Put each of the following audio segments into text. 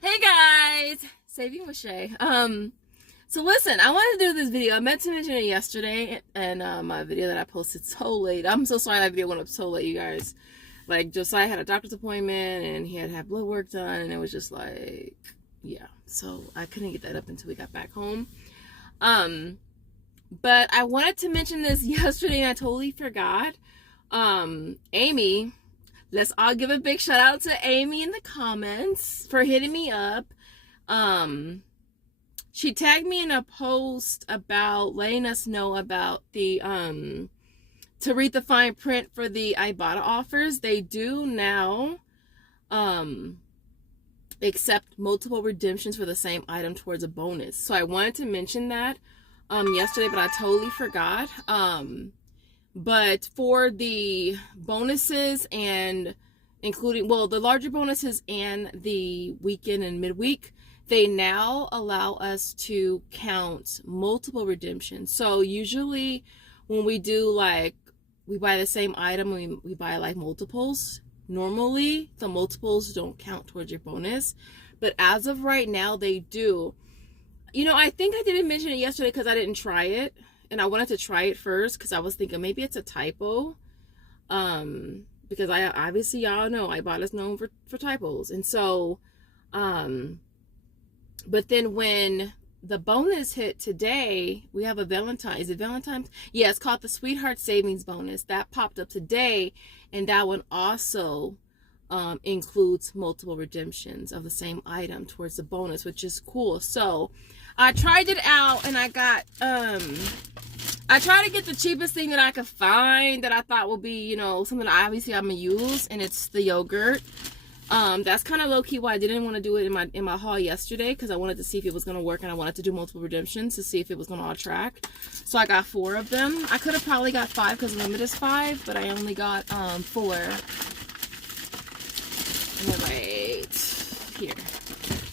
Hey guys, Saving with Shay. So listen, I wanted to do this video. I meant to mention it yesterday, and my video that I posted so late. I'm so sorry that video went up so late, you guys. Like, Josiah had a doctor's appointment, and he had to have blood work done, and it was just like, yeah. So I couldn't get that up until we got back home. But I wanted to mention this yesterday, and I totally forgot. Amy. Let's all give a big shout out to Amy in the comments for hitting me up. She tagged me in a post about letting us know about the to read the fine print for the Ibotta offers. They do now accept multiple redemptions for the same item towards a bonus. So I wanted to mention that yesterday, but I totally forgot. But for the bonuses and including, well, the larger bonuses and the weekend and midweek, they now allow us to count multiple redemptions. So usually when we do, like, we buy the same item, we buy like multiples. Normally the multiples don't count towards your bonus, but as of right now they do. You know, I think I didn't mention it yesterday because I didn't try it. And I wanted to try it first because I was thinking maybe it's a typo. Because I obviously, y'all know Ibotta's known for typos. And so, but then when the bonus hit today, we have a Valentine. Is it Valentine's? Yeah, it's called the Sweetheart Savings Bonus. That popped up today. And that one also includes multiple redemptions of the same item towards the bonus, which is cool. So I tried it out and I got, I tried to get the cheapest thing that I could find that I thought would be, you know, something that obviously I'm gonna use, and it's the yogurt. That's kind of low-key why I didn't want to do it in my haul yesterday, because I wanted to see if it was gonna work, and I wanted to do multiple redemptions to see if it was gonna all track. So I got 4 of them. I could have probably got 5 because the limit is 5, but I only got 4. And then right here,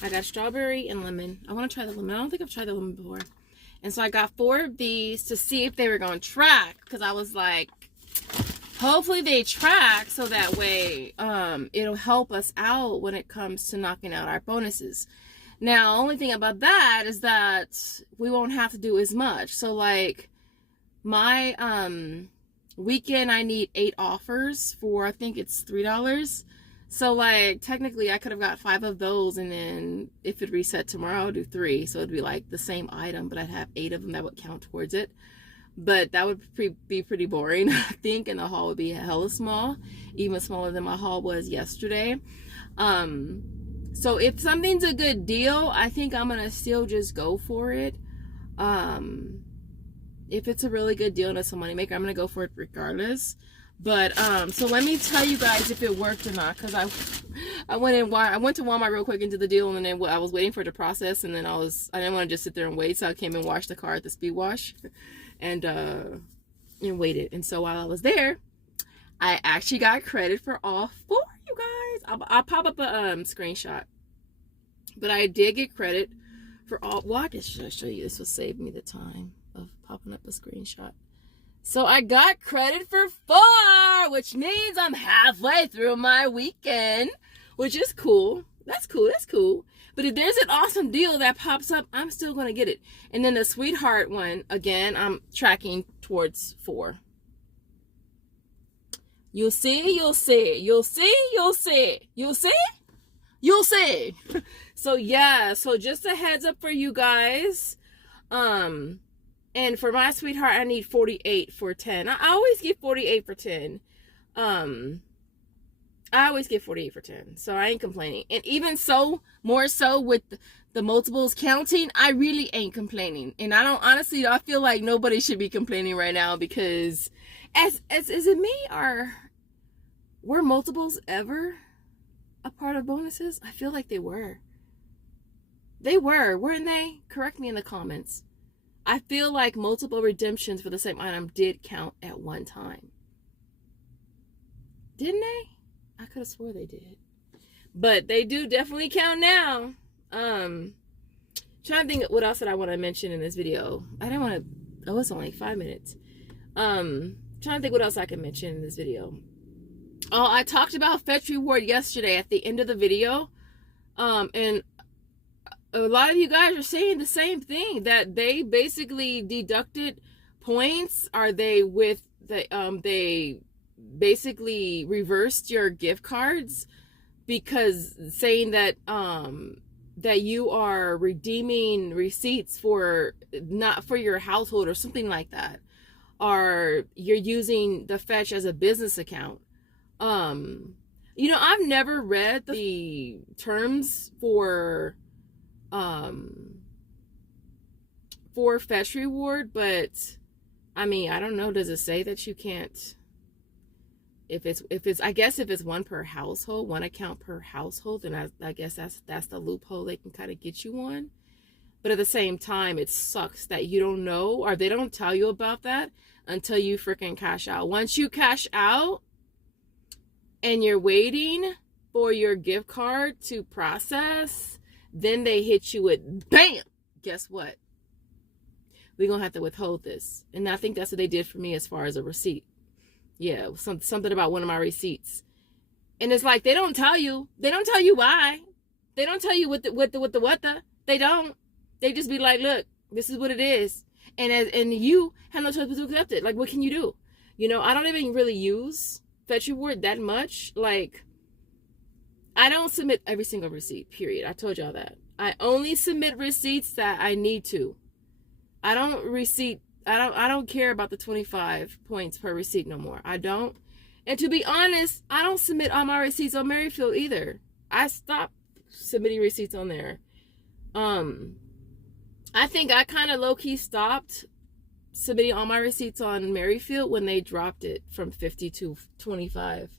I got strawberry and lemon. I want to try the lemon. I don't think I've tried the lemon before. And so I got 4 of these to see if they were going to track, because I was like, hopefully they track so that way it'll help us out when it comes to knocking out our bonuses. Now, only thing about that is that we won't have to do as much. So like my weekend, I need 8 offers for, I think it's $3. So like technically I could have got 5 of those, and then if it reset tomorrow I'll do 3, so it'd be like the same item, but I'd have 8 of them that would count towards it. But that would be pretty boring, I think, and the haul would be hella small, even smaller than my haul was yesterday. So if something's a good deal, I think I'm gonna still just go for it. If it's a really good deal and it's a money maker, I'm gonna go for it regardless. But so let me tell you guys if it worked or not, because I went to Walmart real quick and did the deal, and then I was waiting for it to process, and then I didn't want to just sit there and wait, so I came and washed the car at the speed wash and waited. And so while I was there, I actually got credit for all 4, you guys. I'll pop up a screenshot, but I did get credit for all. Well, I guess should I show you? This will save me the time of popping up a screenshot. So I got credit for 4, which means I'm halfway through my weekend, which is cool. That's cool. That's cool. But if there's an awesome deal that pops up, I'm still going to get it. And then the Sweetheart one, again, I'm tracking towards 4. You'll see, you'll see, you'll see, you'll see, you'll see, you'll see. So yeah, so just a heads up for you guys. And for my Sweetheart, I need 48 for 10. I always get 48 for 10. I always get 48 for 10. So I ain't complaining. And even so, more so with the multiples counting, I really ain't complaining. And I feel like nobody should be complaining right now, because is it me, or were multiples ever a part of bonuses? I feel like they were. They were, weren't they? Correct me in the comments. I feel like multiple redemptions for the same item did count at one time. Didn't they? I could have swore they did. But they do definitely count now. Trying to think what else that I want to mention in this video. I didn't want to, oh, it's only 5 minutes. Trying to think what else I can mention in this video. Oh, I talked about Fetch Reward yesterday at the end of the video. And a lot of you guys are saying the same thing, that they basically deducted points. Are they with the they basically reversed your gift cards, because saying that that you are redeeming receipts for not for your household or something like that, or you're using the Fetch as a business account. You know, I've never read the terms for Fetch Reward, but I mean, I don't know, does it say that you can't, if it's I guess if it's one per household, one account per household, then I guess that's the loophole they can kind of get you on. But at the same time, it sucks that you don't know, or they don't tell you about that until you freaking cash out. Once you cash out and you're waiting for your gift card to process, then they hit you with, bam, guess what? We're going to have to withhold this. And I think that's what they did for me as far as a receipt. Yeah, something about one of my receipts. And it's like, they don't tell you. They don't tell you why. They don't tell you what the. They don't. They just be like, look, this is what it is. And you have no choice but to accept it. Like, what can you do? You know, I don't even really use Fetch Reward that much. Like, I don't submit every single receipt, period. I told y'all that. I only submit receipts that I need to. I don't care about the 25 points per receipt no more. I don't. And to be honest, I don't submit all my receipts on Merryfield either. I stopped submitting receipts on there. I think I kind of low-key stopped submitting all my receipts on Merryfield when they dropped it from 50 to 25.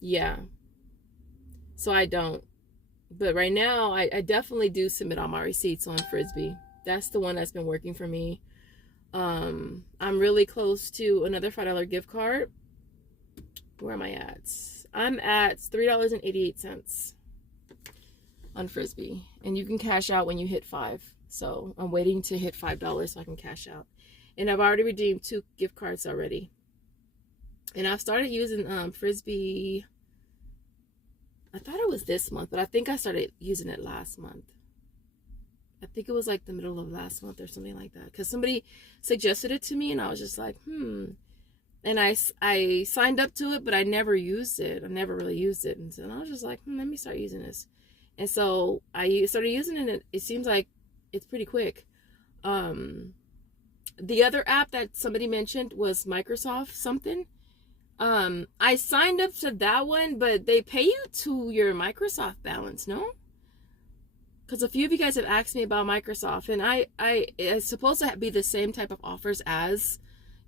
Yeah. So I don't. But right now, I definitely do submit all my receipts on Frisbee. That's the one that's been working for me. I'm really close to another $5 gift card. Where am I at? I'm at $3.88 on Frisbee. And you can cash out when you hit 5. So I'm waiting to hit $5 so I can cash out. And I've already redeemed 2 gift cards already. And I've started using Frisbee. I thought it was this month, but I think I started using it last month. I think it was like the middle of last month or something like that. Because somebody suggested it to me and I was just like, And I signed up to it, but I never used it. I never really used it. And so I was just like, let me start using this. And so I started using it, and it seems like it's pretty quick. The other app that somebody mentioned was Microsoft something. I signed up to that one, but they pay you to your Microsoft balance, no? Because a few of you guys have asked me about Microsoft, and it's supposed to be the same type of offers as,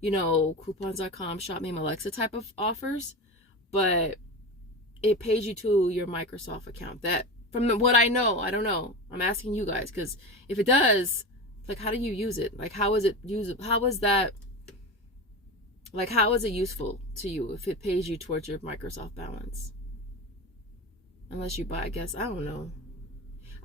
you know, coupons.com, Shop Name Alexa type of offers, but it pays you to your Microsoft account. That, from what I know, I don't know. I'm asking you guys, because if it does, like, how do you use it? Like, how is it usable? How is that? Like, how is it useful to you if it pays you towards your Microsoft balance? Unless you buy, I guess. I don't know.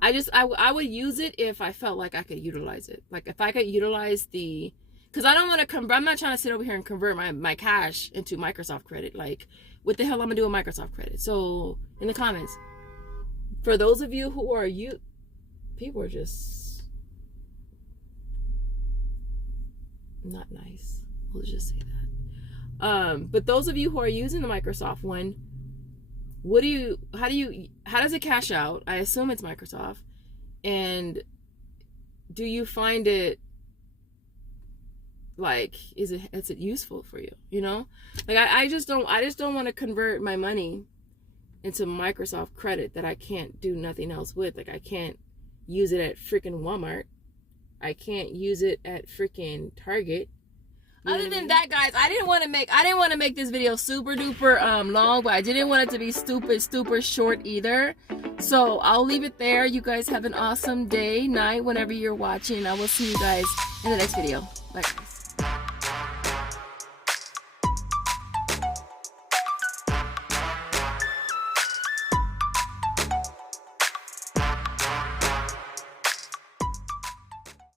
I would use it if I felt like I could utilize it. Like, if I could utilize the... Because I don't want to convert... I'm not trying to sit over here and convert my cash into Microsoft credit. Like, what the hell I'm going to do with Microsoft credit? So, in the comments, for those of you who are... People are just... not nice. We'll just say that. But those of you who are using the Microsoft one, how does it cash out? I assume it's Microsoft. And do you find it, like, is it useful for you? You know, like, I just don't want to convert my money into Microsoft credit that I can't do nothing else with. Like, I can't use it at freaking Walmart. I can't use it at freaking Target. Other than that, guys, I didn't want to make this video super duper long, but I didn't want it to be super short either. So I'll leave it there. You guys have an awesome day, night, whenever you're watching. I will see you guys in the next video. Bye.